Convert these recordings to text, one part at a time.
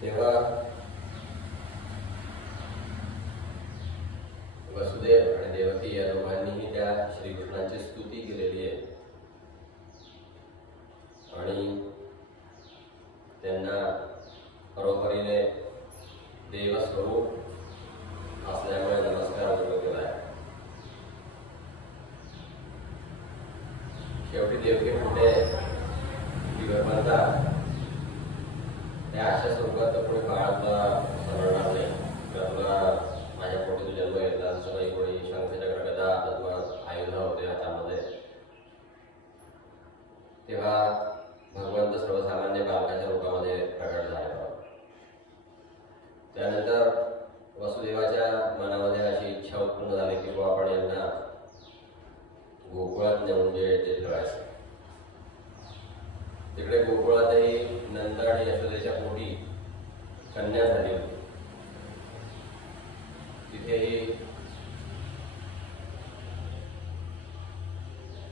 तेव्हा वसुदेव आणि देवकी या दोघांनीही त्या श्रीकृष्णांची स्तुती केलेली आहे आणि त्यांना परोपरीने देवस्वरूप असल्यामुळे नमस्कार सुरू केला आहे. शेवटी देवकी म्हणते की भगवंता, त्या अशा स्वरूपात तर कोणी बाळाला समजणार नाही. तर तुला माझ्या पोटी जन्म घेतला, सगळी कोणी शंखचक्र गदा तत्व आयुध होते हातामध्ये. तेव्हा भगवंत सर्वसामान्य बालकाच्या रूपामध्ये प्रकट झाले. त्यानंतर वसुदेवाच्या मनामध्ये अशी इच्छा उत्पन्न झाली की आपण यांना गोकुळात नेऊन जे ते ठेवायचं. तिकडे गोकुळातही नंद आणि यशोदेच्या पोटी कन्या झाली होती. तिथेही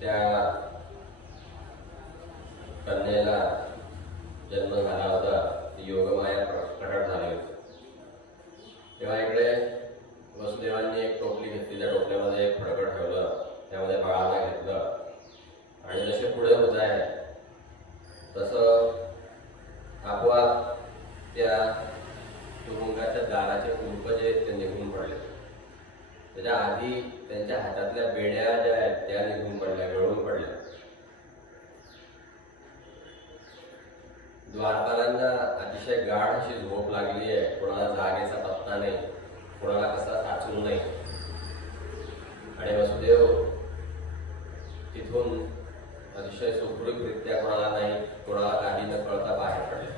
त्या कन्येला जन्म झाला होता, ती योगमाया प्रकट झाली होती. तेव्हा इकडे वसुदेवांनी एक टोपली घेतली, त्या टोपल्यामध्ये एक फडकं ठेवलं, त्यामध्ये बाळाला घेतलं आणि जसे पुढे होत आहे तसं आपोआप त्या तुरुंगाच्या दाराचे कुंप जे ते निघून पडले. त्याच्या आधी त्यांच्या हातातल्या बेड्या ज्या आहेत त्या निघून पडल्या, गळून पडल्या. द्वारपालांना अतिशय गाढ अशी झोप लागली आहे. कोणाला जागेचा पत्ता नाही, कोणाला कसा साचून नाही. आणि वसुदेव तिथून अतिशय सुखरूपरित्या कोणाला नाही, कोणाला काही न कळता बाहेर पडले.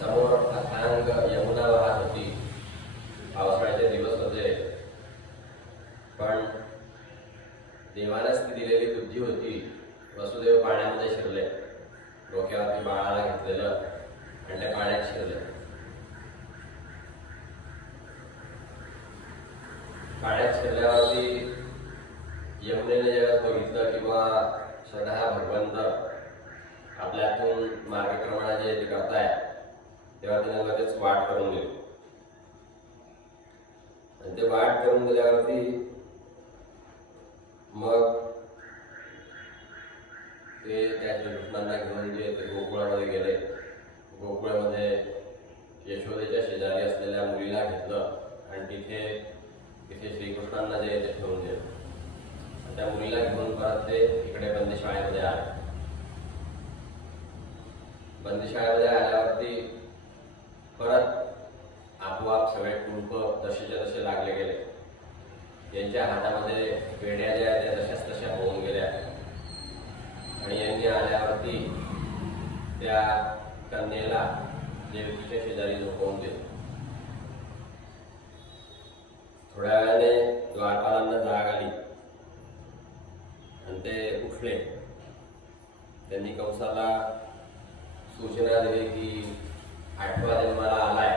समोर अथांग यमुना वाहत होती. पावसाळ्याचे दिवस होते, पण देवानेच ती दिलेली बुद्धी होती. वसुदेव पाण्यामध्ये शिरले, डोक्यावरती बाळाला घेतलेलं आणि त्या पाण्यात शिरले. पाण्यात शिरल्यावरती यमुनेने जेव्हा बघितलं किंवा स्वतः भगवंत आपल्यातून मार्गक्रमणा जे करताय, तेव्हा तिने लगेच वाट करून दिली. आणि ते वाट करून दिल्यावरती मग ते त्या श्रीकृष्णांना घेऊन जे ते गोकुळामध्ये गेले. गोकुळामध्ये यशोदेच्या शेजारी असलेल्या मुलीला घेतलं आणि तिथे श्रीकृष्णांना जे ते ठेवून दिलं. त्या मुलीला घेऊन परत ते इकडे बंदीशाळेमध्ये आले. बंदीशाळेमध्ये आल्यावरती परत आपोआप सगळे कुंप जसेच्या तसे लागले गेले. त्यांच्या हातामध्ये पेढ्या ज्या त्या जशाच तशा होऊन गेल्या आणि यांनी आल्यावरती त्या कन्येला देवकीच्या शेजारी झोपवून दिले. थोड्या वेळाने द्वारपालांना जाग आली आणि ते उठले. त्यांनी कंसाला सूचना दिली की 8वा जन्माला आलाय.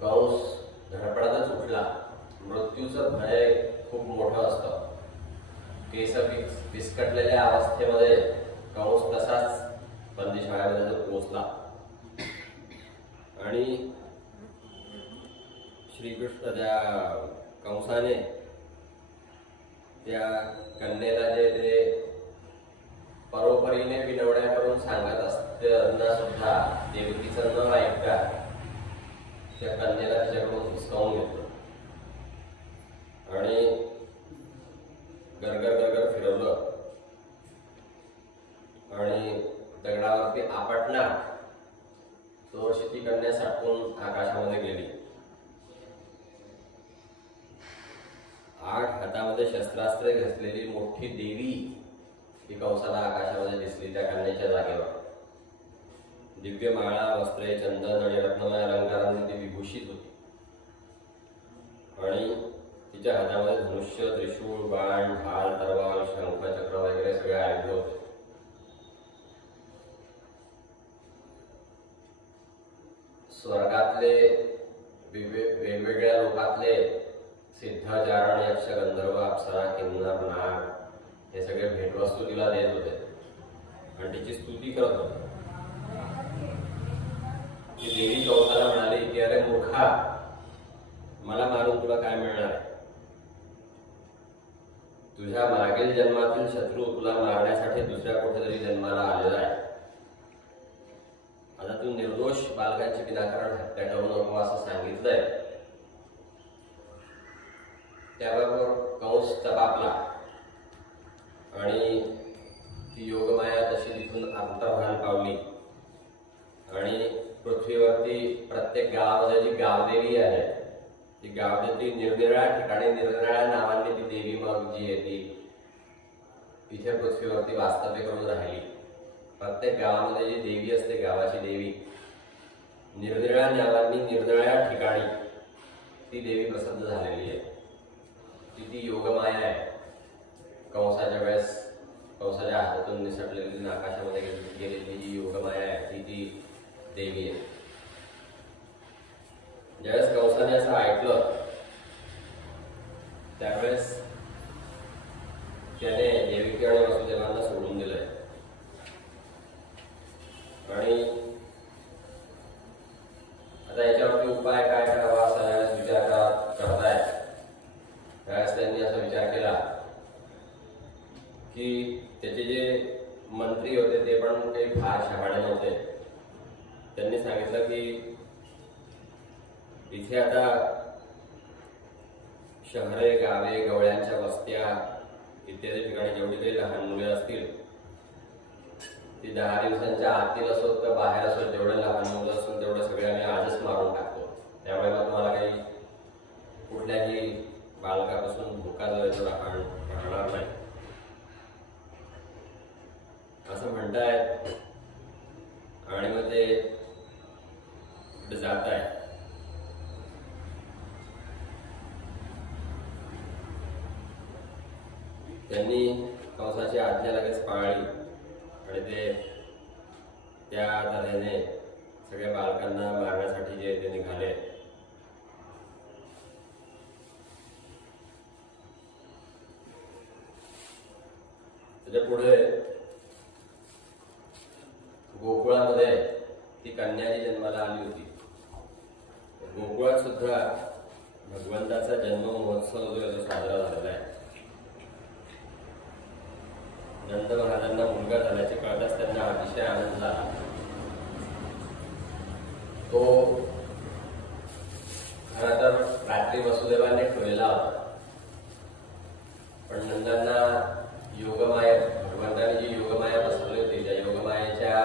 कंस धडपडतच उठला. मृत्यूचं भय खूप मोठं असतं. केस विस्कटलेल्या अवस्थेमध्ये कंस तसाच बंदीशाळेमध्ये पोहोचला आणि श्रीकृष्ण त्या कंसाने त्या कन्येला जे ते परोपरीने विनवण्या करून सांगत असताना सुद्धा देवकीचं न ऐकता त्या कन्येला तिच्याकडून हिसकावून घेतलं आणि गरगर गरगर फिरवलं आणि दगडावरती आपटला. तोरशी ती कन्या सटकून आकाशामध्ये गेली. 8 हातामध्ये शस्त्रास्त्रे घेतलेली मोठी देवी ती कंसाला आकाशामध्ये दिसली. त्या कन्याच्या जागेवर दिव्य माळा, वस्त्रे, चंदन आणि रत्नमय अलंकारांनी ती विभूषित होती आणि तिच्या हातामध्ये धनुष्य, त्रिशूळ, बाण, ढाल, तलवार, शंख, चक्र वगैरे सगळे आयुध होते. स्वर्गातले वेगवेगळ्या लोकातले सिद्ध, चारण, यक्ष, गंधर्व, अप्सरा, किन्नर, नाग हे सगळे भेटवस्तू तिला देत होते आणि तिची स्तुती करत होता. ती देवी कंसाला म्हणाली की अरे मूर्खा, मला मारून तुला काय मिळणार आहे? तुझ्या मागील जन्मातील शत्रू तुला मारण्यासाठी दुसऱ्या कुठेतरी जन्माला आलेला आहे. आता तू निर्दोष बालकांची विनाकारण हत्या करू नको असं सांगितलंय. त्याबरोबर कंस तपापला आणि ती योगमाया तशी तिथून अंतर्धान पावली आणि पृथ्वीवरती प्रत्येक गावामध्ये जी गावदेवी आहे ती गावदेवी निरनिराळ्या ठिकाणी निरनिराळ्या नावांनी ती देवी मग जी आहे ती इथे पृथ्वीवरती वास्तव्य करून राहिली. प्रत्येक गावामध्ये जी देवी असते, गावाची देवी, निरनिराळ्या नावांनी निरनिराळ्या ठिकाणी ती देवी प्रसिद्ध झालेली आहे. ती योगमाया आहे. कंसाच्या वेळेस कंसाच्या हातातून निसटलेली आकाशामध्ये गेलेली जी योगमाया आहे ती देवी आहे. ज्यावेळेस कंसाने असं ऐकलं त्यावेळेस त्याने देविकी आणि वसुदेवांना सोडून दिलंय आणि आता याच्यावरती उपाय काय करावा असा ज्यावेळेस विचार करताय त्यावेळेस त्यांनी असा विचार केला की त्याचे जे मंत्री होते ते पण काही फार शहाणे नव्हते. त्यांनी सांगितलं की इथे आता शहरे, गावे, गवळ्यांच्या वस्त्या इत्यादी ठिकाणी जेवढी काही लहान मुले असतील ती 10 दिवसांच्या आतील असोत का बाहेर असोत, जेवढे लहान मुलं असतील तेवढे सगळे आम्ही आजच मारून टाकतो. त्यामुळे मग तुम्हाला काही कुठल्याही बालकापासून धोका जो आहे तो राहणार नाही असं म्हणतायत. आणि मग ते जात आहे. त्यांनी कंसाची आज्ञा लगेच पाळली आणि ते त्या तऱ्हेने सगळ्या बालकांना मारण्यासाठी जे ते निघाले. त्याच्या पुढे गोकुळामध्ये ती कन्या जी जन्माला आली होती. गोकुळात सुद्धा भगवंताचा जन्म महोत्सव जो आहे तो साजरा झालेला आहे. नंद महाराजांना मुलगा झाल्याचे कळताच त्यांना अतिशय आनंद झाला. तो खरं तर रात्री वसुदेवाने ठेवलेला होता, पण नंदांना योगमाया भगवंताने जी योगमाया बसवली होती त्या योगमायेच्या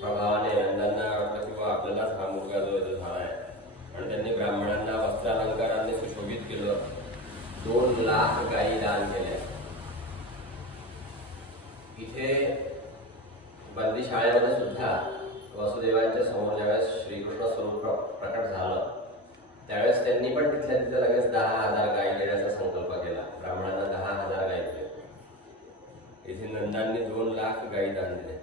प्रभावाने नंदांना वाटलं की आपल्यालाच हा मुलगा जो आहे तो झाला आहे. आणि त्यांनी ब्राह्मणांना वस्त्रालंकारांनी सुशोभित केलं. 2 लाख गायी दान केल्या. इथे बंदी शाळेमध्ये सुद्धा वसुदेवांच्या समोर ज्यावेळेस श्रीकृष्ण स्वरूप प्रकट झालं त्यावेळेस त्यांनी पण तिथल्या तिथे लगेच 10,000 गायी देण्याचा संकल्प केला. ब्राह्मणांना 10,000 गायी दिल्या. इथे नंदांनी 2 लाख गायी दान दिले.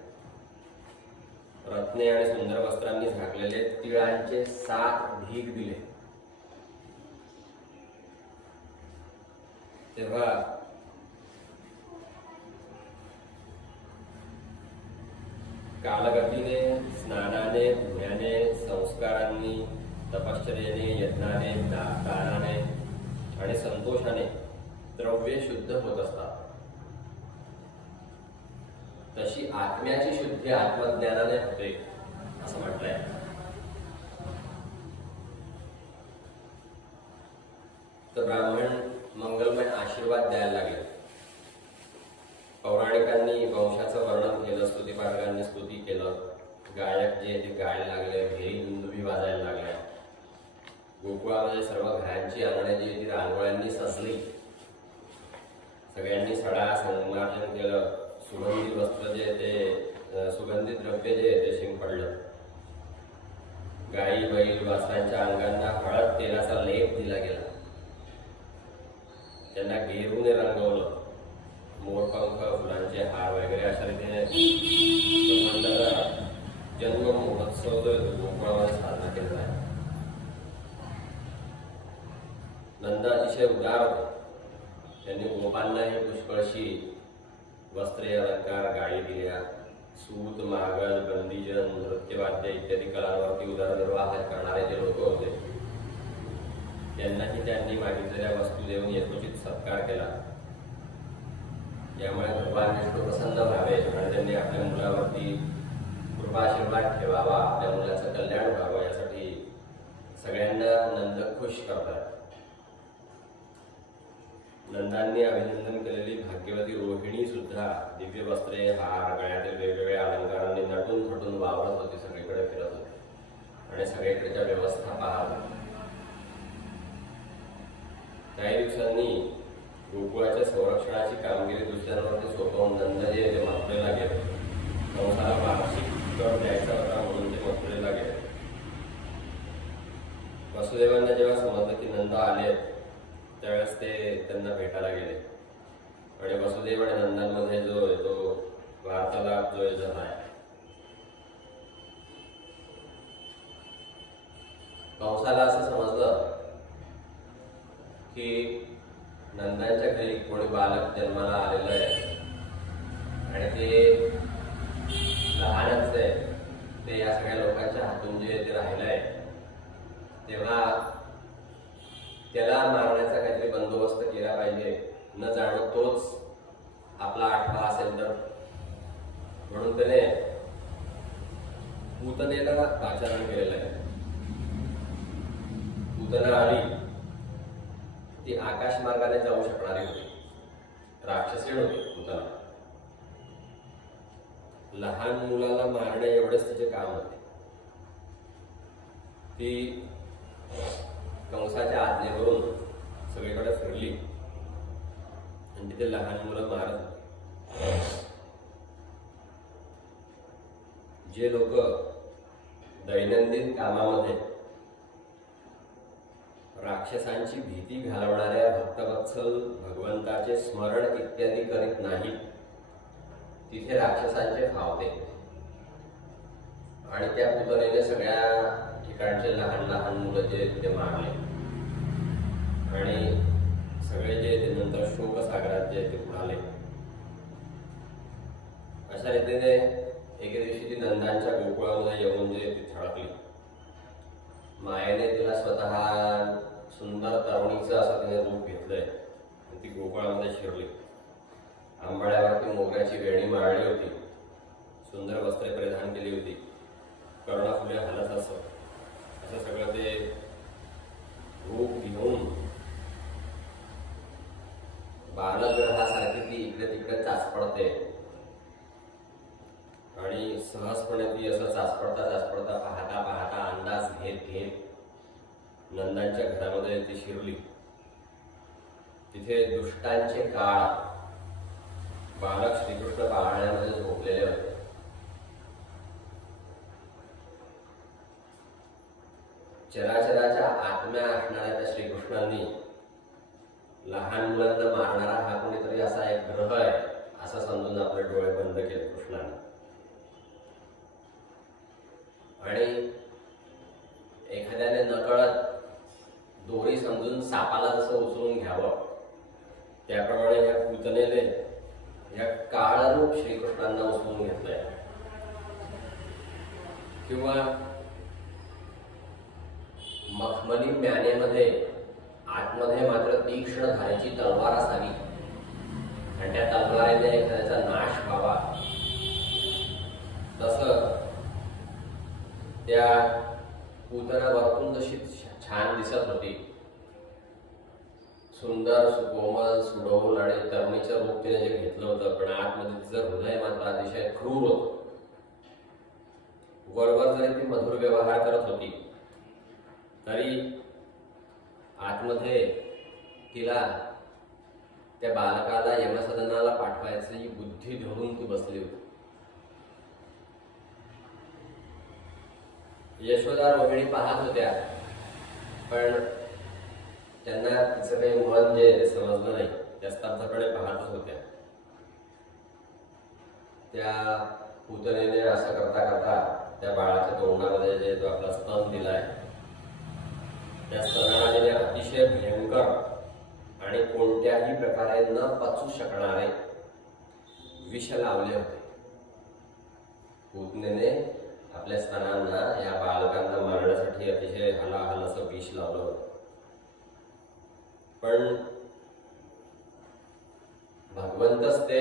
रत्ने आणि सुंदर वस्त्रांनी झाकलेले तिळांचे 7 ढीग दिले. तेव्हा कालगतीने, स्नानाने, धुण्याने, संस्कारांनी, तपश्चर्येने, यत्नाने, दानाने आणि संतोषाने द्रव्ये शुद्ध होत असतात. तशी आत्म्याची शुद्धी आत्मज्ञानाने होते असं म्हटलंय. तर ब्राह्मण मंगलमय आशीर्वाद द्यायला लागले. पौराणिकांनी वंशाचं वर्णन केलं, स्तुतीपाठकांनी स्तुती केलं, गायक जे ते गायला लागले, भेरी दुंदुभी वाजायला लागल्या. गोकुळामध्ये सर्व घरांची अंगणे जी ती रांगोळ्यांनी सजली. सगळ्यांनी सडा संमार्जन केलं. सुगंधी वस्त्र जे ते सुगंधी द्रव्य जे ते शिंपडलं. गायी बैल वासरांच्या अंगांना हळद तेलाचा लेप दिला गेला. त्यांना गेरूने रंगवलं. मोरपंख, फुलांचे हार वगैरे अशा रीतीने जन्म महोत्सव जो गोकुळामध्ये साजरा केला आहे. नंद अतिशय उदार होते. त्यांनी गोपांनाही पुष्कळशी वस्त्रे, अलंकार, गायी दिल्या. सूत, मागल, बंदीजन, नृत्यवाद्य इत्यादी कलांवरती उदरनिर्वाह करणारे जे लोक होते त्यांनाही त्यांनी मागितलेल्या वस्तू देऊन यथोचित सत्कार केला. यामुळे भगवान विष्णू प्रसन्न व्हावे आणि त्यांनी आपल्या मुलावरती कृपाशीर्वाद ठेवावा, आपल्या मुलाचं कल्याण व्हावं यासाठी सगळ्यांना नंद खुश करतात. नंदांनी अभिनंदन केलेली भाग्यवती रोहिणी सुद्धा दिव्य वस्त्रे, हार, गळ्यातील वेगवेगळ्या अलंकारांनी नटून थटून वावरत होती, सगळीकडे फिरत होती आणि सगळीकडच्या व्यवस्था पाहत होती. काही दिवसांनी गोकुळाच्या संरक्षणाची कामगिरी दुसऱ्यांवरती सोपवून नंद जे ते मथुरेला गेले. कंसाला वार्षिक कर द्यायचा होता म्हणून ते मथुरेला गेले. वसुदेवांना जेव्हा समजलं की नंद आले त्यावेळेस ते त्यांना भेटायला गेले आणि वसुदेव आणि नंदांमध्ये जो तो वार्तालाप जो झाला आहे, कंसाला असं समजलं की नंदांच्या घरी कोणी बालक जन्माला आलेलं आहे आणि ते लहानच आहे, ते या सगळ्या लोकांच्या हातून जे ते राहिलं आहे, तेव्हा त्याला मारण्याचा काहीतरी बंदोबस्त केला पाहिजे. न जाणं तोच आपला आठवा असेल तर, म्हणून त्याने पूतनेला पाचारण केलेलं आहे. पूतना आली ती आकाश मार्गाने जाऊ शकणारी होती, राक्षसीण होती पूतना. लहान मुलाला मारणे एवढेच तिचे काम होते. ती कंसाच्या आज्ञेवरून सगळीकडे फिरली आणि तिथे लहान मुलं मारत होती. जे लोक दैनंदिन कामामध्ये राक्षसांची भीती घालवणाऱ्या भक्तवत्सल भगवंताचे स्मरण इत्यादी करीत नाहीत, तिथे राक्षसांचे फावते. आणि त्या पुतनेने सगळ्या ठिकाणचे लहान लहान मुलं जे ते मारले आणि सगळे जे ते नंतर शोकसागरात जे ते बुडाले. अशा रीतीने एके दिवशी ती नंदांच्या गोकुळामध्ये येऊन जे ती थडकली. मायेने तिला स्वतः सुंदर तरुणीचं असं तिने रूप घेतलंय आणि ती गोकुळामध्ये शिरली. आंबाड्यावरती मोगऱ्याची वेणी माळली होती, सुंदर वस्त्रे परिधान केली होती, कर्णफुले हलत असत. असं सगळं ते रूप घेऊन बालग्रहासारखी ती इकडे तिकडे चाचपडते आणि सहजपणे ती असं चाचपडता पाहता पाहता अंदाज घेत घेत नंदांच्या घरामध्ये ती शिरली. तिथे दुष्टांचे काळ बालक श्रीकृष्ण पाळण्यामध्ये झोपलेले होते. चराचराच्या आत्म्या असणाऱ्या त्या श्रीकृष्णांनी लहान मुलांना मारणारा हा कोणीतरी असा एक ग्रह आहे असं समजून आपले डोळे बंद केले कृष्णाने. आणि एखाद्याने नकळत दोरी समजून सापाला जसं उचलून घ्यावं त्याप्रमाणे ह्या पूतनेने या काळरूप श्रीकृष्णांना उचलून घेतलंय. किंवा मखमली म्यानेमध्ये आतमध्ये मात्र तीक्ष्ण धारेची तलवार असावी आणि त्या तलवारीने एखाद्याचा नाश व्हावा, तसं त्या पूतना वरतून जशी छान दिसत होती, सुंदर सुकोमल सुडोल आणि तरुणीचं रूप तिने जे घेतलं होतं, पण आतमध्ये तिचं हृदय मात्र अतिशय क्रूर होतं. वरवर जरी ती मधुर व्यवहार करत होती तरी आतमध्ये तिला त्या बालकाला यमसदनाला पाठवायची बुद्धी धरून ती बसली होती. यशोदा रोहिणी पाहत होत्या, पण त्यांना तिचं काही मन जे ते समजलं नाही, त्या स्तब्धपणे पाहतच होत्या. त्या पूतनेने असं करता करता त्या बाळाच्या तोंडामध्ये जे जो आपला स्तन दिलाय त्या स्तनाने अतिशय भयंकर आणि कोणत्याही प्रकारे न पचू शकणारे विष लावले होते. पूतनेने आपल्या स्तनांना या बालकांना मारण्यासाठी अतिशय हलाहल असं विष लावलं. पण भगवंतच ते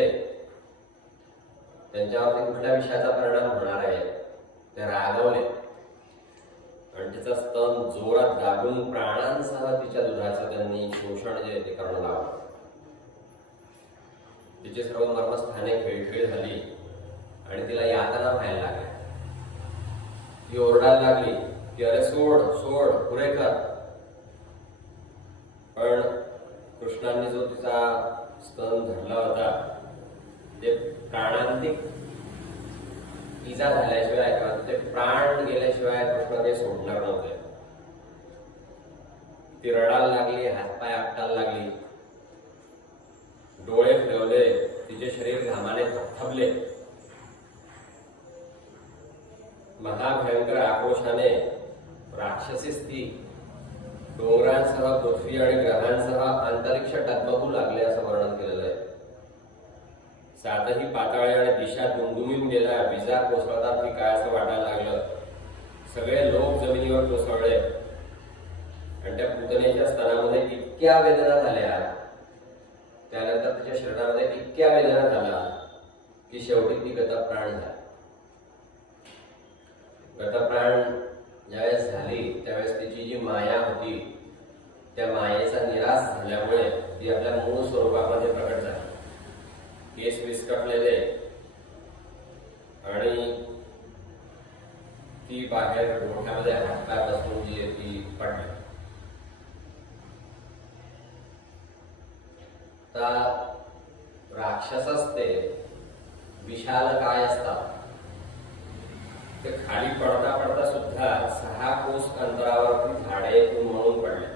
त्यांच्यावरती कुठल्या विषयाचा परिणाम होणार आहे ते रागवले आणि तिचा स्तन जोरात दाबून प्राणांसह तिच्या दुधाचं त्यांनी शोषण जे ते करणं लावलं. तिची सर्व मर्मस्थाने खिळखिळ झाली आणि तिला यातना व्हायला लागल्या. ती ओरडायला लागली की अरे सोड सोड पुरे कर. पण कृष्णांनी जो तिचा स्तन धरला होता ते प्राणांतिक इजा झाल्याशिवाय किंवा ते प्राण गेल्याशिवाय कृष्ण ते सोडणार नव्हते. ती रडायला लागली, हातपाय आपटायला लागली, डोळे फिरवले, तिचे शरीर घामाने थपथपले. महाभयंकर आक्रोशाने राक्षसीच ती डोंगरांसह पृथ्वी आणि ग्रहांसह अंतरिक्ष डगमगू लागले असं वर्णन केलेलं आहे. सातही पाताळे आणि दिशा दुमदुमून गेल्या, विजा कोसळतात की काय असं वाटायला लागलं. सगळे लोक जमिनीवर कोसळले आणि त्या पूतनेच्या स्तनामध्ये इतक्या वेदना झाल्या, त्यानंतर तिच्या शरीरामध्ये इतक्या वेदना झाल्या की शेवटी ती गतप्राण झाली. गतप्राण ज्यावेळेस झाली त्यावेळेस तिची जी माया होती त्या मायेचा निराश झाल्यामुळे ती आपल्या मूळ स्वरूपामध्ये प्रकट झाली. केस विस्कटलेले आणि ती बाहेर गोठ्यामध्ये हातपाय बसून जी ती पडली. राक्षस असते विशाल काय असतात ते खाली पडता पडता सुद्धा 6 कोस अंतरावर झाडे म्हणून पडले.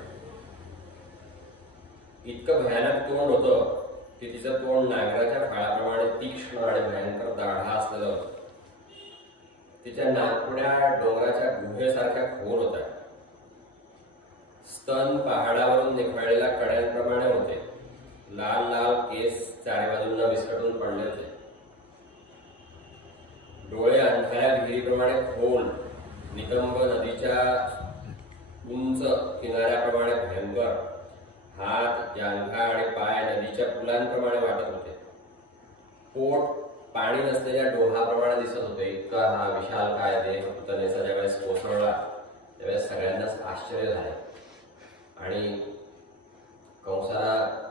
इतकं भयानक तोंड होतं की तिचं तोंड नागराच्या फाळाप्रमाणे तीक्ष्ण आणि भयंकर दाढा असलेलं होतं. तिच्या नागपुड्या डोंगराच्या गुहेसारख्या खोल होत्या. स्तन पहाडावरून निखळलेल्या कड्यांप्रमाणे होते. लाल लाल केस चारी बाजूंना विस्कटून पडले होते. डोळे अंधाऱ्या विहिरीप्रमाणे खोल, नितंब नदीच्या उंच किनाऱ्याप्रमाणे भयंकर, हात, जांघा आणि पाय नदीच्या पुलांप्रमाणे वाटत होते. पोट पाणी नसलेल्या डोहाप्रमाणे दिसत होते. इतका हा विशाल काय देह पूतनेचा ज्यावेळेस कोसळला त्यावेळेस सगळ्यांनाच आश्चर्य झाले आणि कंसाला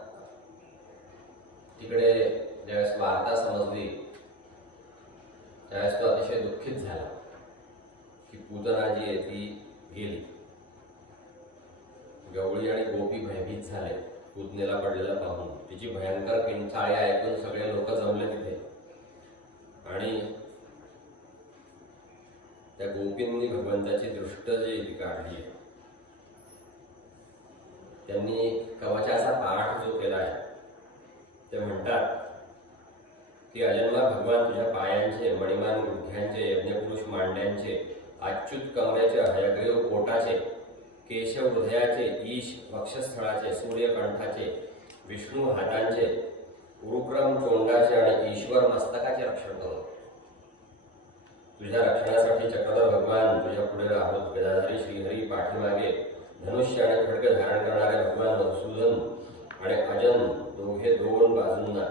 तिकडे ज्यावेळेस वार्ता समजली त्यावेळेस तो अतिशय दुःखित झाला की पूतना जी आहे ती गेली. गवळी आणि गोपी भयभीत झाले पूतनेला पडलेला पाहून. तिची भयंकर किंचाळी ऐकून सगळे लोक जमले तिथे आणि त्या गोपींनी भगवंताची दृष्ट जी ती काढली. त्यांनी कवचाचा पाठ जो केला आहे ते म्हणतात की अजन्मा भगवान तुझ्या पायांचे, मणिमान गुडघ्यांचे, यज्ञपुरुष मांड्यांचे, अच्युत कमरेचे, हयग्रीव पोटाचे, केशव हृदयाचे, ईश वक्षस्थळाचे, सूर्यकंठाचे, विष्णू हातांचे, उरुक्रम चोंडाचे आणि ईश्वर मस्तकाचे रक्षण करो. तुझ्या रक्षणासाठी चक्रधर भगवान तुझ्या पुढे राहोत. गदाधारी श्रीहरी पाठीमागे, धनुष्य आणि खड्ग धारण करणारे भगवान मधुसूदन आणि अजन दोघे 2 बाजूंना,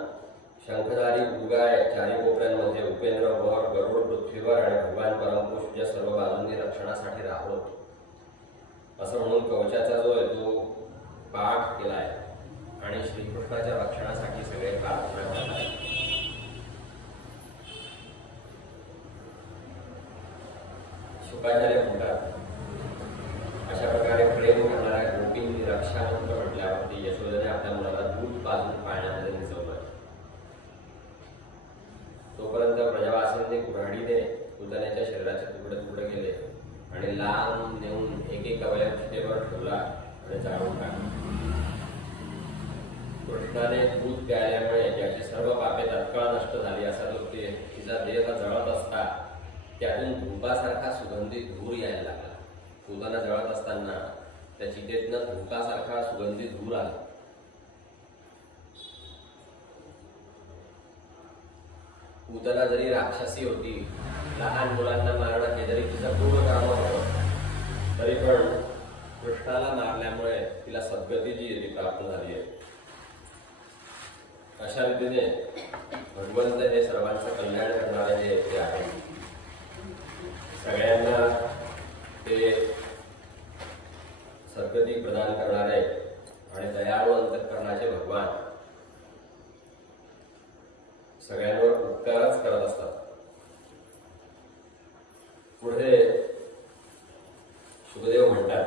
शंखधारी उगाय चारी कोपऱ्यांमध्ये, उपेंद्र वर, गरुड पृथ्वीवर आणि भगवान परमपुरुष तुझ्या सर्व बाजूंनी रक्षणासाठी राहोत असं म्हणून कवचाचा जो आहे तो पाठ केलाय आणि श्रीकृष्णाच्या रक्षणासाठी सगळे प्रार्थना करतात. शुकाचार्य म्हणतात अशा प्रकारे प्रेम करणाऱ्या गोपींनी रक्षा मंत्र म्हटल्यावरती यशोदेने आपल्या मुलाला दूध पाजून पाण्यामध्ये निजवलं. तोपर्यंत प्रजावासींनी कुऱ्हाडीने पूतनेच्या शरीराचे तुकडे तुकडे केले आणि लांब नेऊन एक अवयव चितेवर ठेवला आणि जाळून टाकला. कृष्णाने दूध प्यायल्यामुळे ज्याची सर्व पापे तत्काळ नष्ट झाली असा जो तिचा देह जळत असता त्यातून धूपासारखा सुगंधित धूर यायला लागला. पूतना जळत असताना त्या चितेतनं धूपासारखा सुगंधित धूर आला. पूतना जरी राक्षसी होती, लहान मुलांना मारणं हे जरी तिचं पूर्ण काम होतं, तरी पण कृष्णाला मारल्यामुळे तिला सद्गती जी आहे ती प्राप्त झाली आहे. अशा रीतीने भगवंत हे सर्वांचं कल्याण करणारे जे आहे, सगळ्यांना ते सद्गती प्रदान करणारे आणि दयाळू अंतःकरणाचे भगवान सगळ्यांवर उपकारच करत असतात. पुढे सुखदेव म्हणतात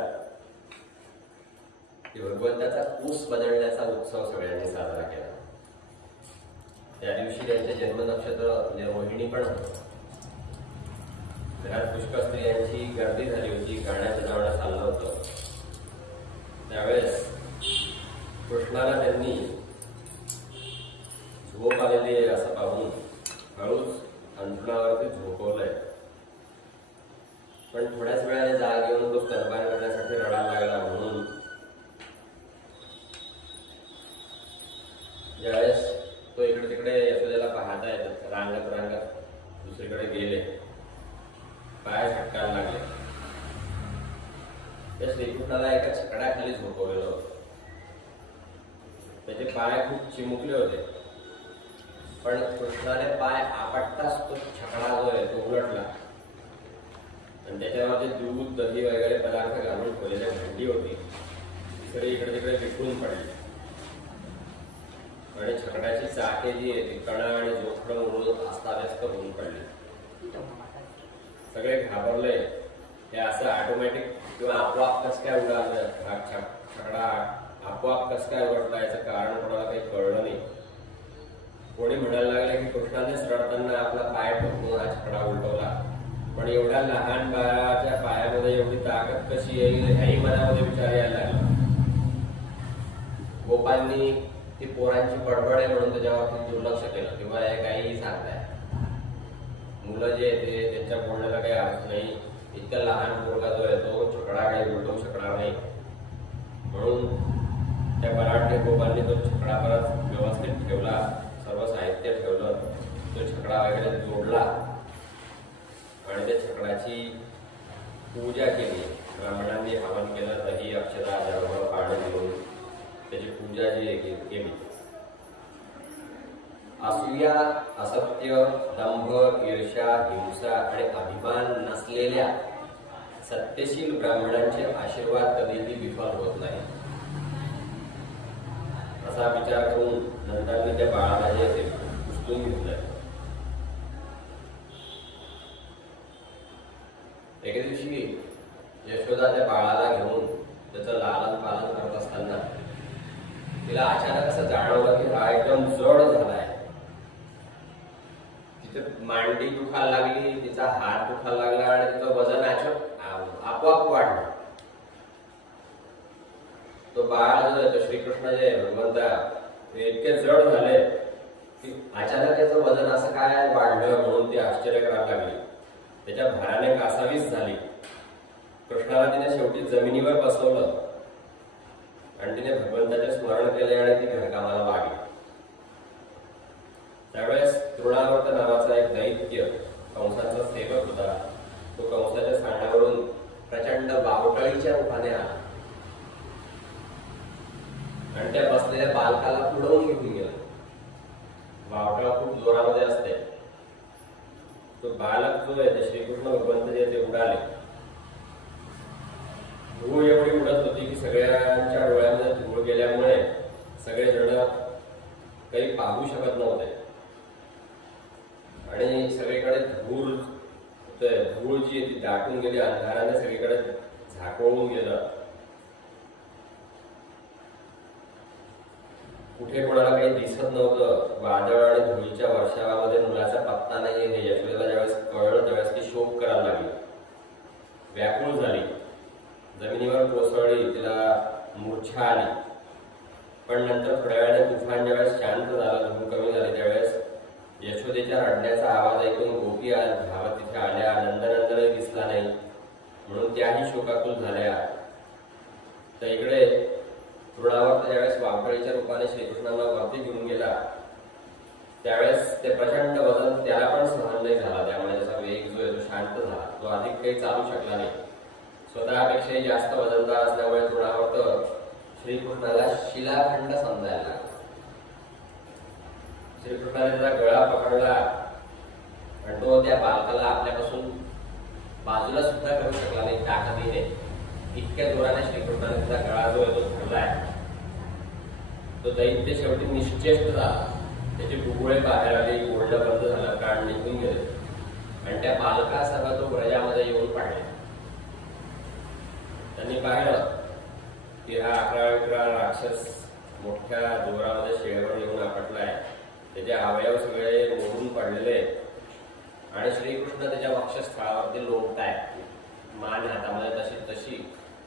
की भगवंताचा कूस बदलण्याचा उत्सव सगळ्यांनी साजरा केला. त्या दिवशी त्यांचे जन्मनक्षत्र म्हणजे रोहिणी पण होतं. घरात पुष्कळ स्त्रियांची गर्दी झाली होती, गाण्या बजावण्यात चाललं होतं. त्यावेळेस कृष्णाला त्यांनी झोप आलेली आहे असं पाहून हळूच अंथरुणावरती झोपवलंय. पण थोड्याच वेळाने जाग येऊन तो स्तनपान करण्यासाठी रडायला लागला. म्हणून ज्यावेळेस तो इकडे तिकडे यशोदेला पाहता येतात, रांगत रांगत दुसरीकडे गेले, पाय झटकायला लागले. त्या श्रीकृष्णाला एका छकड्याखाली झोपवलेलं होतं. त्याचे पाय खूप चिमुकले होते, पण कृष्णाने पाय आपटताच तो छकडा जो आहे तो उलटला आणि त्याच्यामध्ये दूध, दही वगैरे पदार्थ घालून ठेवलेली भांडी होती, सगळी इकडे तिकडे विखरून पडली आणि छकड्याची चाके जी आहे ती कणा आणि जोखड म्हणून अस्ताव्यस्त होऊन पडली. सगळे घाबरले. हे असं ऑटोमॅटिक किंवा आपोआप कसं काय उडालं, छकडा आपोआप कसं काय उलटला, याचं कारण कोणाला काही कळलं नाही. कोणी म्हणायला लागले की कृष्णानेच रडताना आपला पाय ठोकून हा छकडा उलटवला. पण एवढ्या लहान बाळाच्या पायामध्ये एवढी ताकद कशी येईल ह्याही मनामध्ये विचार यायला लागला. गोपांनी ती पोरांची बडबड आहे म्हणून त्याच्यावरती दुर्लक्ष केलं किंवा हे काहीही सांगताय. मुलं जे ते त्यांच्या बोलण्याला काही अर्थ नाही. इतका लहान पोरगा जो आहे तो छकडा काही उलटवू शकणार नाही म्हणून त्या बराडे गोपांनी तो छकडा परत व्यवस्थित ठेवला, सर्व साहित्य ठेवलं, तो छकडा वगैरे जोडला आणि त्या छकडाची पूजा केली. ब्राह्मणांनी हवन केलं, दही, अक्षता, जर्म, पाणी घेऊन त्याची पूजा जी आहे केली. असूया, असत्य, दंभ, ईर्ष्या, हिंसा आणि अभिमान नसलेल्या सत्यशील ब्राह्मणांचे आशीर्वाद कधीही विफल होत नाही असा विचार करून नंतर त्या बाळाला जे ते उचलून घेतलं. एके दिवशी यशोदा त्या बाळाला घेऊन त्याचं लालन पालन करत असताना तिला अचानक असं जाणवलं की हा एकदम जड झालाय. तिथे मांडी दुखायला लागली, तिचा हात दुखायला लागला आणि तिचं वजन आपोआप वाढलं. तो बाळ जो आहे श्रीकृष्ण जे भगवंता इतके जड झाले की अचानक त्याचं वजन असं काय वाढलं म्हणून ती आश्चर्य करायला लागली. त्याच्या भाराने कासावीस झाली. कृष्णाला तिने शेवटी जमिनीवर बसवलं आणि तिने भगवंताचे स्मरण केले आणि ती घरकामाला लागली. त्यावेळेस तृणावर्त नावाचा एक दैत्य कंसाचा सेवक होता. तो कंसाच्या सांगण्यावरून प्रचंड बावटळीच्या रूपाने आला आणि त्या बसलेल्या बालकाला उडवून घेऊन गेला. बावटळा खूप जोरामध्ये असते. तो बालक जो आहे ते श्रीकृष्ण भगवंत जे ते उडाले. धूळ एवढी उडत होती की सगळ्यांच्या डोळ्यामध्ये धूळ गेल्यामुळे सगळे जण काही पाहू शकत नव्हते आणि सगळीकडे धूळ जी ती दाटून गेली, अंधाराने सगळीकडे झाकळून गेलं. कुठे कोणाला काही दिसत नव्हतं. वादळ आणि धुळीच्या वर्षावामध्ये मुलाचा पत्ता नाहीये हे यशोदेला ज्यावेळेस कळलं त्यावेळेस ती शोक करायला लागली, व्याकुळ झाली, जमिनीवर कोसळली, तिला मूर्छा आली. पण नंतर थोड्या वेळाने तुफान ज्यावेळेस शांत झाला, धूळ कमी झाली, त्यावेळेस यशोदेच्या रडण्याचा आवाज ऐकून गोपी धावत तिथे आल्या. नंदनंदनही दिसला नाही म्हणून त्याही शोकाकुल झाल्या. तर इकडे तृणावर्त ज्यावेळेस वावटळीच्या रूपाने श्रीकृष्णांना वरती घेऊन गेला त्यावेळेस ते प्रचंड वजन त्या नाही झाला, त्यामुळे त्याचा वेग जो आहे तो शांत झाला. तो अधिक काही चालू शकला नाही. स्वतःपेक्षाही जास्त वजनदार असल्यामुळे तृणावर्त श्रीकृष्णाला शिलाखंड समजायला लागला. श्रीकृष्णाने त्याचा गळा पकडला आणि तो त्या बालकाला आपल्यापासून बाजूला सुद्धा करू शकला नाही ताकदीने. इतक्या जोराने श्रीकृष्णाने त्याचा गळा जो आहे तो धरलाय. तो दैत्य शेवटी निश्चेष्ट झाला. त्याचे बुबुळे बाहेर आले, बोलणं बंद झालं, प्राण निघून गेले आणि त्या बालकासह तो व्रजामध्ये येऊन पाडले. त्यांनी पाहिलं की हा 11 राक्षस मोठ्या जोरामध्ये शेळीवर येऊन आपटलाय. त्याचे अवयव सगळे मोडून पडलेले आणि श्रीकृष्ण त्याच्या वक्षस्थळावरती लोंबताय, मान हातामध्ये तशी तशी,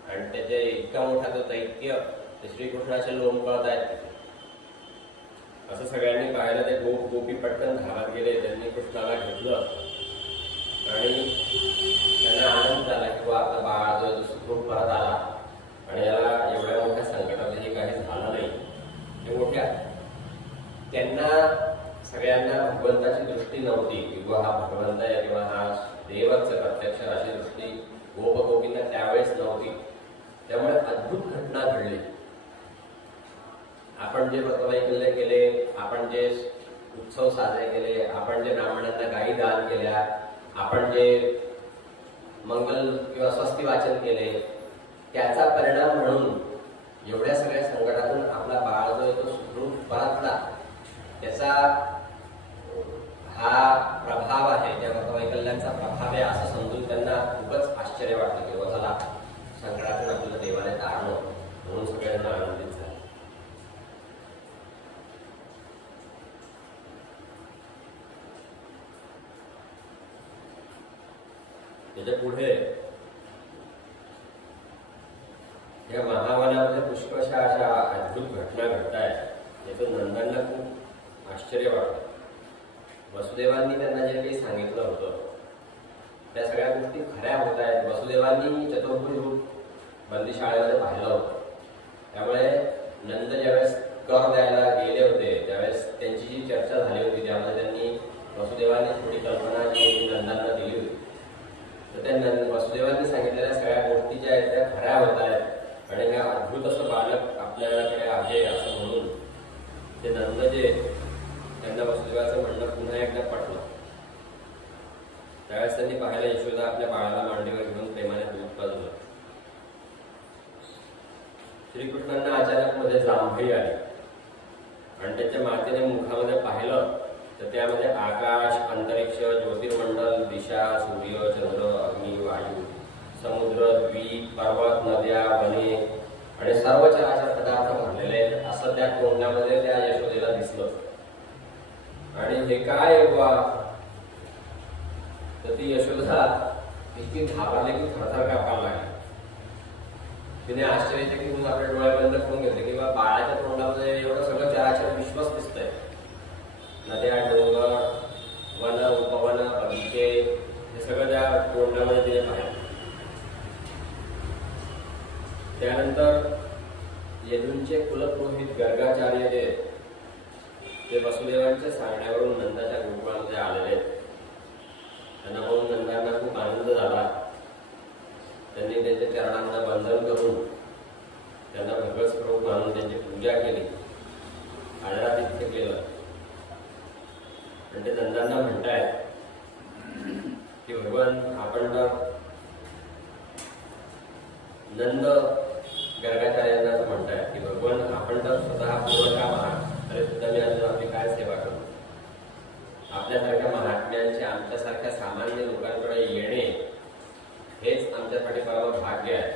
आणि त्याचे इतका मोठा तो दैत्य ते श्रीकृष्णाचे लोंब आहेत. असं सगळ्यांनी पाहिलं. ते गोपी पटकन धावत गेले. त्यांनी कृष्णाला घेतलं आणि त्यांना आनंद झाला की आपला बाळ जो सुखरूप परत आला आणि याला एवढ्या मोठ्या संकटातही काही झालं नाही. हे मोठ्या त्यांना सगळ्यांना भगवंताची दृष्टी नव्हती किंवा हा भगवंत आहे किंवा हा देवच प्रत्यक्ष अशी दृष्टी गोपींना त्यावेळेस नव्हती. त्यामुळे अद्भुत घटना घडली. आपण जे व्रतवैकल्य केले, आपण जे उत्सव साजरे केले, आपण जे ब्राह्मणांना गायी दान केल्या, आपण जे मंगल किंवा स्वस्ती वाचन केले, त्याचा परिणाम म्हणून एवढ्या सगळ्या संकटातून आपला बाळ जो आहे तो सुखरूप परतला. त्याचा हा प्रभाव आहे, त्या व्रतवैकल्यांचा प्रभाव आहे असं समजून त्यांना खूपच आश्चर्य वाटलं की चला संकटातून आपल्याला देवाने तारणं, म्हणून सगळ्यांना आनंदित झाले. त्याच्या पुढे या महावनामध्ये पुष्कळशा अशा अद्भुत घटना घडतायत. याचं नंदांना खूप आश्चर्य वाटलं. वसुदेवांनी त्यांना जे काही सांगितलं होतं त्या सगळ्या गोष्टी खऱ्या होत आहेत. वसुदेवांनी चतुर्भुज रूप बंदीशाळेमध्ये पाहिलं होतं. त्यामुळे नंद ज्यावेळेस कर द्यायला गेले होते त्यावेळेस त्यांची जी चर्चा झाली होती त्यामध्ये त्यांनी वसुदेवांनी थोडी कल्पना जी नंदांना दिली होती. तर त्या वसुदेवांनी सांगितलेल्या सगळ्या गोष्टी ज्या आहेत त्या खऱ्या होत आहेत आणि हे अद्भुत असं बालक आपल्याकडे आहे असं म्हणून ते नंद जे त्यांना वसुदेवाचं म्हणणं पुन्हा एकदा पटलं. त्यावेळेस त्यांनी पाहायला यशोदा आपल्या बाळाला मांडीवर घेऊन प्रेमाने दूध पाजलं. श्रीकृष्णांना अचानक मध्ये जांभई आली आणि त्याच्या मातेने मुखामध्ये पाहिलं तर त्यामध्ये आकाश, अंतरिक्ष, ज्योतिर्मंडल, दिशा, सूर्य, चंद्र, अग्नी, वायू, समुद्र, द्वीप, पर्वत, नद्या, वने आणि सर्व चराचर पदार्थ भरलेले आहेत असं त्या तोंडामध्ये त्या यशोदेला दिसलं. आणि हे काय बा, तर ती यशोदा इतकी घाबरली की थरथर कापायला लागली. तिने आश्चर्यचकित आपले डोळे बंद करून घेतले की बाळाच्या तोंडामध्ये एवढं सगळं चराचर विश्वच दिसतंय. नद्या, डोंगर, वन, उपवन, बगीचे हे सगळं त्या तोंडामध्ये तिने पाहिलं. त्यानंतर यदूंचे कुलपुरोहित गर्गाचार्य ते वसुदेवांच्या सांगण्यावरून नंदाच्या गोकुळामध्ये आलेले. त्यांना पाहून नंदांना खूप आनंद झाला. त्यांनी त्यांच्या चरणांना वंदन करून त्यांना भगवत स्वरूप मानून त्यांची पूजा केली, आदरातिथ्य केलं. आणि ते नंदांना म्हणतायत की भगवान आपण तर नंद गर्गाचार्यांना असं म्हणतायत की भगवान आपण तर स्वतः पूर्वकाम आहात, तरी सुद्धा मी अजून आपली काय सेवा करू. आपल्यासारख्या महात्म्यांचे आमच्यासारख्या सामान्य लोकांकडे येणे हेच आमच्यासाठी परम भाग्य आहे,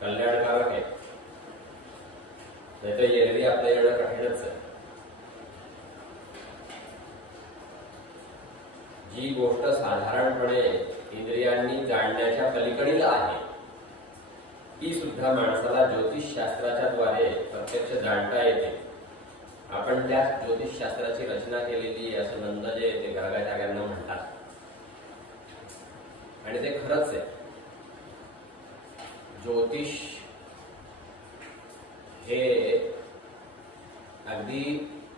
कल्याणकारक आहे. नाहीतर एरवी आपलं येणं कठीणच आहे. जी गोष्ट साधारणपणे इंद्रियांनी जाणण्याच्या पलीकडील आहे ती सुद्धा माणसाला ज्योतिषशास्त्राच्या द्वारे प्रत्यक्ष जाणता येते. आपण त्या ज्योतिषशास्त्राची रचना केलेली असं नंद जे ते गर्गाचार्यांना म्हणतात आणि ते खरंच आहे. ज्योतिष हे अगदी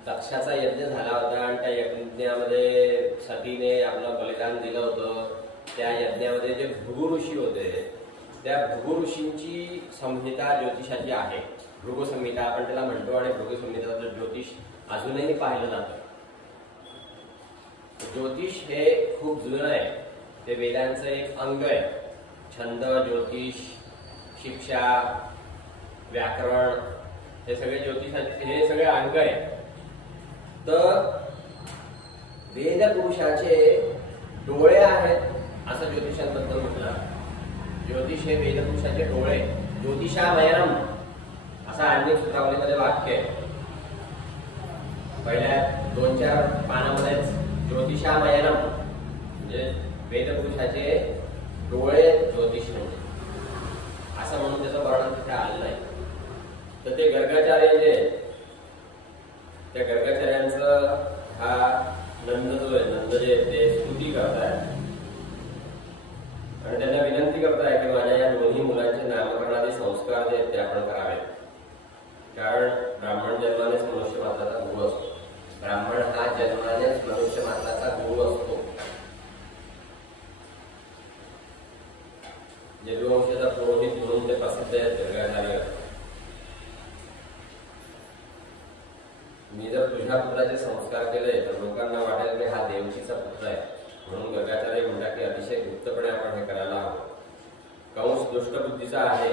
दक्षाचा यज्ञ झाला होता आणि त्या यज्ञामध्ये सतीने आपलं बलिदान दिलं होतं, त्या यज्ञामध्ये जे भृगु ऋषी होते, त्या भृगु ऋषींची संहिता ज्योतिषाची आहे, भृगु संहिता आपण त्याला म्हणतो. आणि भृगु संहिताचं ज्योतिष अजूनही पाहिलं जातं. ज्योतिष हे खूप जुनं आहे, ते वेदांचं एक अंग आहे. छंद, ज्योतिष, शिक्षा, व्याकरण हे सगळे ज्योतिषाचे हे सगळे अंग आहे. तर वेद पुरुषाचे डोळे आहेत असं ज्योतिषांबद्दल म्हटलं. ज्योतिष हे वेद पुरुषाचे डोळे. ज्योतिषामयनम असं आणखी सूत्रावलीमध्ये वाक्य आहे. पहिल्या 2-4 पानामध्येच ज्योतिषामयनम म्हणजे वेदपुरुषाचे डोळे ज्योतिष म्हणजे असं म्हणून त्याचं वर्णन तिथे आलं नाही. तर ते गर्गाचार्य जे त्या गर्गाचार्यांचं हा नंद जो आहे, नंद जे ते स्तुती करतायत आणि त्यांना विनंती करताय की माझ्या या दोन्ही मुलांचे नामकरणाचे संस्कार जे आहेत ते आपण करावेत. कारण ब्राह्मण जन्मानेच मनुष्य मात्राचा गुरु असतो. ब्राह्मण हा जन्मानेच मनुष्य मात्राचा गुरु असतो. यदुवंशाचा पुरोहित म्हणून ते प्रसिद्ध आहेत गर्गाचार्य. मी जर तुझ्या पुत्राचे संस्कार केले तर लोकांना वाटेल की हा देवकीचा पुत्र आहे, म्हणून गर्गाचार्य म्हणतात की अतिशय गुप्तपणे आपण हे करायला हवं. कंस दुष्टबुद्धीचा आहे,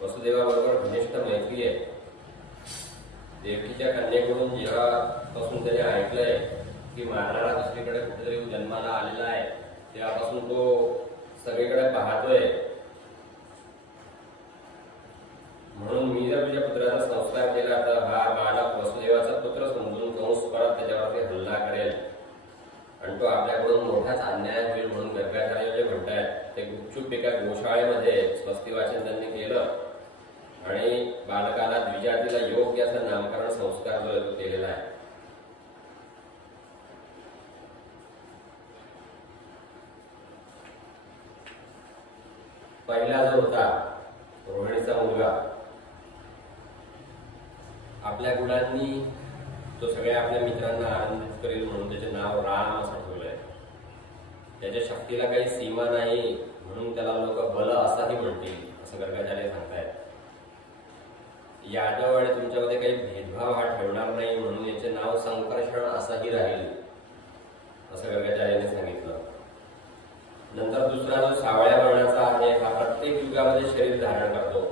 वसुदेवाबरोबर घनिष्ठ मैत्री आहे. देवकीच्या कन्येकडून जेव्हापासून त्याने ऐकलंय की मारणारा दुसरीकडे कुठेतरी जन्माला आलेला आहे, तेव्हापासून तो सगळीकडे पाहतोय. म्हणून मी जर तुझ्या पुत्राचा संस्कार केला तर हा बालक वसुदेवाचा पुत्र समजून कंस परत त्याच्यावरती हल्ला करेल आणि तो आपल्याकडून मोठाच अन्याय होईल. म्हणून गर्गाचार्य जे म्हणतायत ते गुपचूप एका गोशाळेमध्ये स्वस्ती वाचन त्यांनी केलं आणि बालकाला द्विजातीला योग्य असं नामकरण संस्कार जो तो केलेला आहे. पहिला जो होता रोहिणीचा मुलगा, आपल्या गुणांनी तो सगळ्या आपल्या मित्रांना आनंदित करेल म्हणून त्याचे नाव राम असं ठेवलंय. त्याच्या शक्तीला काही सीमा नाही म्हणून त्याला लोक बल असाही म्हणतील असं गर्गाचार्य सांगतायत. यादव आणि तुमच्यामध्ये काही भेदभाव हा ठेवणार नाही म्हणून याचे नाव संकर्षण असंही राहील असं गर्गाचार्यांनी सांगितलं. नंतर दुसरा जो सावळ्या वर्णाचा आहे हा प्रत्येक युगामध्ये शरीर धारण करतो.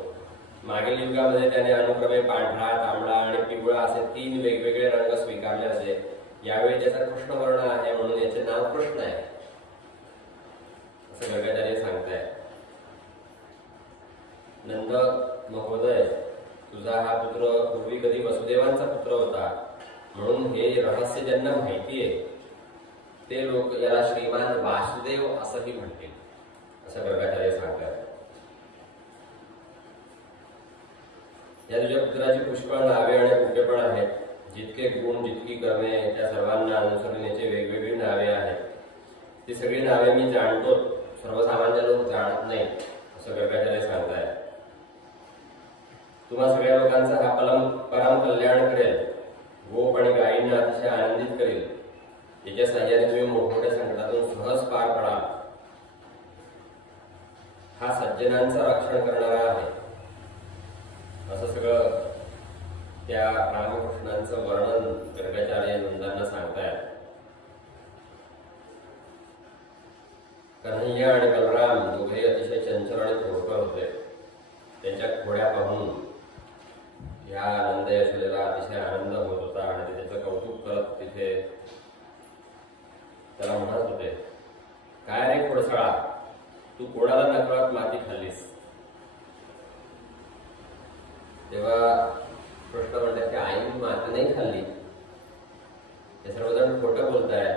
मागील युगामध्ये त्याने अनुक्रमे पांढरा, तांबडा आणि पिवळा असे 3 वेगवेगळे रंग स्वीकारले असे. यावेळी त्याचा कृष्ण वर्ण आहे म्हणून याचे नाव कृष्ण आहे असं गर्गाचार्य सांगताय. नंद महोदय, तुझा हा पुत्र पूर्वी कधी वसुदेवांचा पुत्र होता म्हणून हे रहस्य ज्यांना माहिती आहे ते लोक याला श्रीमान वासुदेव असंही म्हणतील असं गर्गाचार्य सांगतात. या तुझ्या पुत्राची पुष्कळ नावे आणि कुठे पण आहेत. जितके गुण, जितकी कर्मे, त्या सर्वांना अनुसरण्याचे वेगवेगळी नावे आहेत. ती सगळी नावे मी जाणतो, सर्वसामान्य लोक जाणत नाही असं गर्गाचार्य सांगताय. तुम्हा सगळ्या लोकांचा हा परम कल्याण करेल. गोप आणि गायींना अतिशय आनंदित करेल. याच्या साह्याने तुम्ही मोठमोठ्या संकटातून सहज पार पडाल. हा सज्जनांचं रक्षण करणारा आहे असं सगळं त्या रामकृष्णांचं वर्णन गर्गाचार्य नंदांना सांगतायत. कन्हैया आणि बलराम दोघेही अतिशय चंचल आणि थोडकर होते. त्यांच्या घोड्या पाहून ह्या नंद यशोदेला अतिशय आनंद होत होता आणि ते त्याचं कौतुक करत तिथे त्याला म्हणत होते, काय रे खोडसाळा, तू कोणाला नकळत माती खाल्लीस? तेव्हा कृष्ण म्हणतात की आईने माती नाही खाल्ली, ते सर्वजण खोटं बोलताय.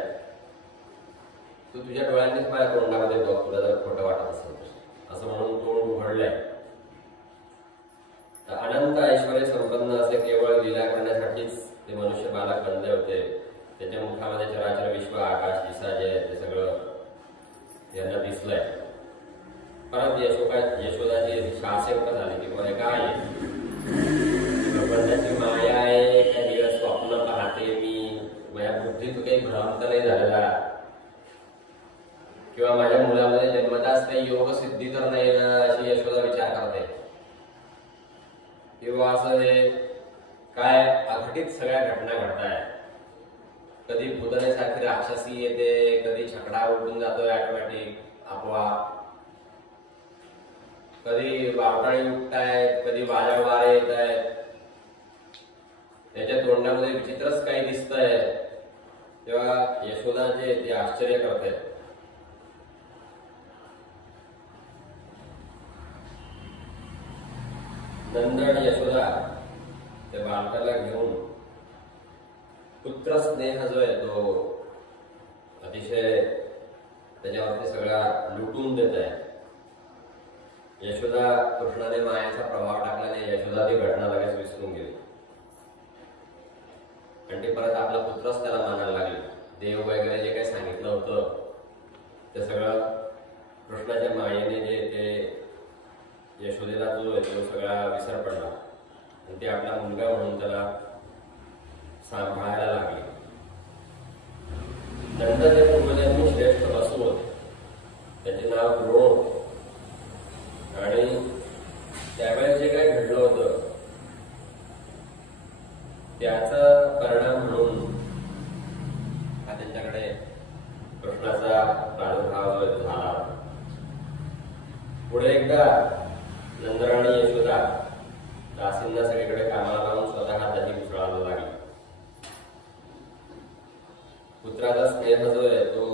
तू तुझ्या डोळ्यांनीच माझ्या तोंडामध्ये बघ, तुला जर खोटं वाटत असेल असं म्हणून तोंड उघडलंय. तर अनंत ऐश्वर्य संपन्न असे केवळ लीला करण्यासाठीच ते मनुष्य बालक बनले होते. त्याच्या मुखामध्ये चराचर विश्व, आकाश, दिशा जे आहे ते सगळं यांना दिसलंय. परत यशोदाची शासक झाली की हे काय भगवंताची माया आहे, त्या दिवस स्वप्न पाहते मी, माझ्या बुद्धीत काही भ्रांत नाही झालेला. किंवा माझ्या मुलामध्ये जन्मताच काही योग सिद्धी तर नाही ना अशी यशोदा विचार करते, किंवा असं हे काय अघटित सगळ्या घटना घडताय. कधी भूतनेसारखी राक्षसी येते, कधी छकडा उडून जातोय ऑटोमॅटिक आपोआप, कधी बावटाळी उठतायत, कधी वादळ वारे येत आहेत, त्याच्या तोंडामध्ये विचित्रच काही दिसतंय. तेव्हा यशोदा जे ते आश्चर्य करते. नंद आणि यशोदा त्या बालकाला घेऊन पुत्र स्नेह जो आहे तो अतिशय त्याच्यावरती सगळा लुटून देत आहे. यशोदा कृष्णाने मायाचा प्रभाव टाकल्याने यशोदा ती घटना लगेच विसरून गेली आणि ते परत आपला पुत्रच त्याला मानायला लागले. देव वगैरे जे काही सांगितलं होतं ते सगळं कृष्णाच्या मायेने जे ते यशोदेला जो आहे तो सगळा विसर पडला आणि ते आपला मुलगा म्हणून त्याला सांभाळायला लागले. नंतर ते पूर्वजांनी श्रेष्ठ वसू होते, त्याचे नाव द्रोण होते आणि त्यावेळेस जे काही घडलं होतं त्याचा परिणाम म्हणून हा त्यांच्याकडे कृष्णाचा प्रादुर्भाव झाला. पुढे एकदा नंदराणी यशोदा दासींना सगळीकडे कामाला लावून स्वतः त्याची मुसळायला लागली. पुत्राचा स्नेह जो आहे तो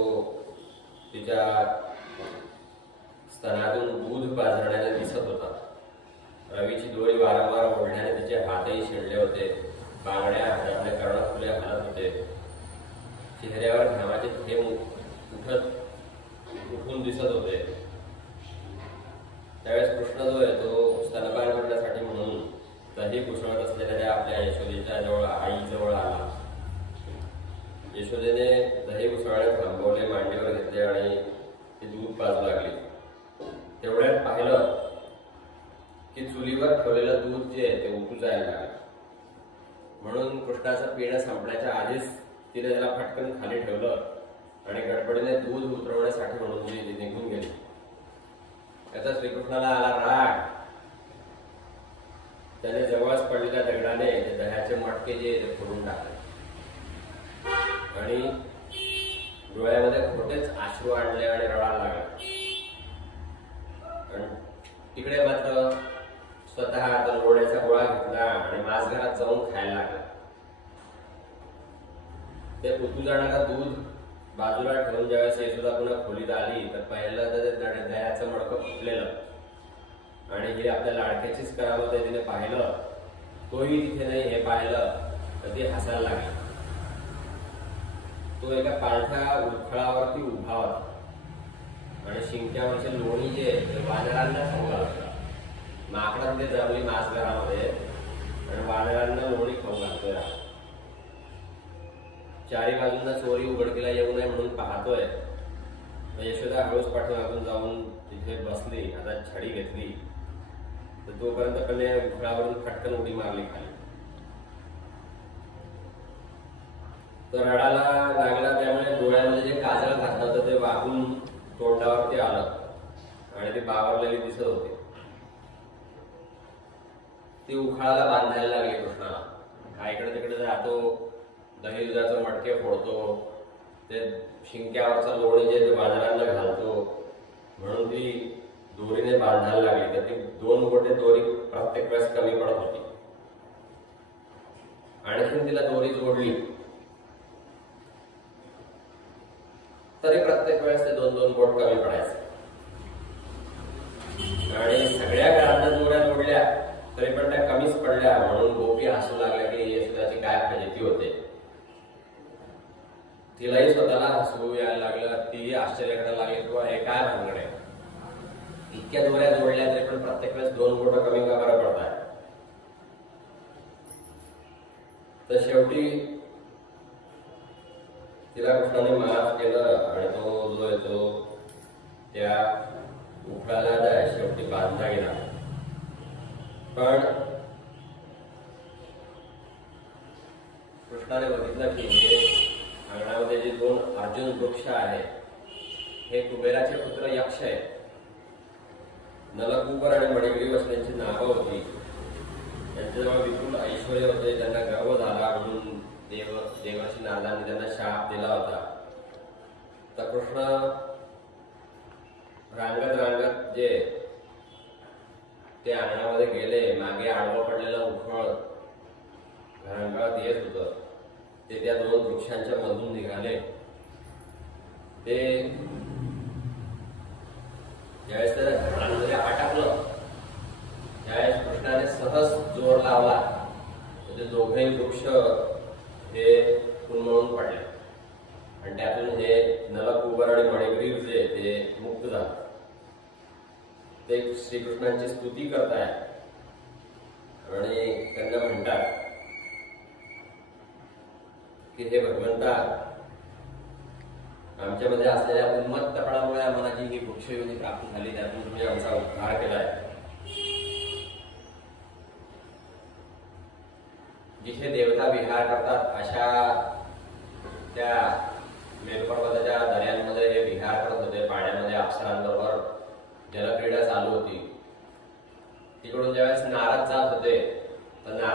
तिच्या स्तनातून दूध पाजण्याने दिसत होता. रवीची दोरी वारंवार ओढण्याने तिचे हातही शिणले होते, बांगड्या हातातले कर्णफुले हलत होते, चेहऱ्यावर घामाचे थेंब उठून दिसत होते. त्यावेळेस कृष्ण जो आहे तो स्तनपान करण्यासाठी म्हणून दही कुसळत असलेल्या त्या आपल्या यशोदेच्या जवळ आईजवळ आला. यशोदेने दही कुसळणे थांबवले, मांडीवर घेतले आणि ते दूध पाजू लागले. तेवढ्यात पाहिलं की चुलीवर ठेवलेलं दूध जे आहे ते उतू जायला लागलं. म्हणून कृष्णाचं पिणं संपण्याच्या आधीच तिने त्याला फटकन खाली ठेवलं आणि गडबडीने दूध उतरवण्यासाठी म्हणून ती निघून गेली. त्याचा श्रीकृष्णाला आला राग. त्याने जवळच पडलेल्या दगडाने ते दह्याचे मटके जे ते फोडून टाकले आणि डोळ्यामध्ये खोटेच अश्रू आणले आणि रडायला लागला. आणि तिकडे मात्र स्वतः लोण्याचा गोळा घेतला आणि मासघरात जाऊन खायला लागला. ते उतू जाणारा दूध बाजूला ठेवून ज्यावेळेस यशोदा पुन्हा खोलीत आली तर पहिल्यांदा दह्याचं मडकं फुटलेलं आणि हे आपल्या लाडक्याचीच करावं ते तिने पाहिलं. तोही तिथे नाही हे पाहिलं तर ती हसायला लागली. तो एका पालठ्या उखळावरती उभा होता आणि शिंक्यावरचे लोणी जे वानरांना खाऊ घालतो. माकडात ते जमली मासघरामध्ये आणि वानरांना लोणी खाऊ घालतोय. चारी बाजूंना चोरी उघडकीला येऊ नये म्हणून पाहतोय. यशोदा हळूच पाठीमागून जाऊन तिथे बसली. आता छडी घेतली तर तोपर्यंत पहिले उखळावरून फटकन उडी मारली खाली. तर रडाला लागला. त्यामुळे डोळ्यामध्ये जे काजळ घातलं होतं ते वाहून तोंडावरती आलं आणि ते बावरलेली दिसत होते. ती उखाळाला बांधायला लागली कृष्णाला. हा इकडे तिकडे जातो, दही दुधाचं मटके फोडतो, ते शिंक्यावरचं लोणी जे वानरांना घालतो म्हणून ती दोरीने बांधायला लागली. तर ती 2 गोटे दोरी प्रत्येक वेळेस कमी पडत होती. आणखीन तिला दोरी जोडली तरी प्रत्येक वेळेस ते 2-2 बोट कमी पडायचे. आणि सगळ्या घरांना दोऱ्या जोडल्या तरी पण त्या कमीच पडल्या. म्हणून गोपी हसू लागल्या की यशोदाची काय फजिती होते. तिलाही स्वतःला हसू यायला लागलं. ती आश्चर्य करायला लागली किंवा हे काय भानगड आहे, इतक्या दोऱ्या जोडल्या तरी पण प्रत्येक वेळेस 2 बोट कमी का बरं पडतात. तर शेवटी तिला कृष्णाने माफ केलं आणि तो जो आहे तो त्या उखळाला शेवटी बांधला गेला. पण कृष्णाने बघितलं की अंगणामध्ये जे 2 अर्जुन वृक्ष आहेत हे कुबेराचे पुत्र यक्ष आहेत. नलकूबर आणि मणिग्रीव त्यांची नावं होती. त्यांच्याजवळ विपुल ऐश्वर होते. त्यांना गर्व झाला म्हणून देवर्षी नारदांनी त्यांना शाप दिला होता. तर कृष्ण रांगत जे ते अंगणामध्ये गेले. मागे आडवं पडलेलं उखळ घरांगणात येत होतं. ते त्या दोन वृक्षांच्या मधून निघाले. ते ज्यावेळेस घरांमध्ये अटकलं त्यावेळेस कृष्णाने सहज जोर लावला. म्हणजे दोघेही वृक्ष हे उन्मळून पडले आणि त्यातून हे नलकूबर आणि मणिग्रीव जे ते मुक्त झाले. ते श्रीकृष्णांची स्तुती करतायत आणि त्यांना म्हणतात की हे भगवंता, आमच्यामध्ये असलेल्या उन्मत्तपणामुळे आम्हाला जी ही वृक्षयोनी प्राप्त झाली त्यातून तुम्ही आमचा उद्धार केलाय. जिथे देवता विहार करतात अशा त्या मेरुपर्वताच्या दऱ्यांमध्ये हे विहार करत होते. पाण्यामध्ये अप्सरांबरोबर जलक्रीडा चालू होती. तिकडून ज्यावेळेस नारद जात होते तर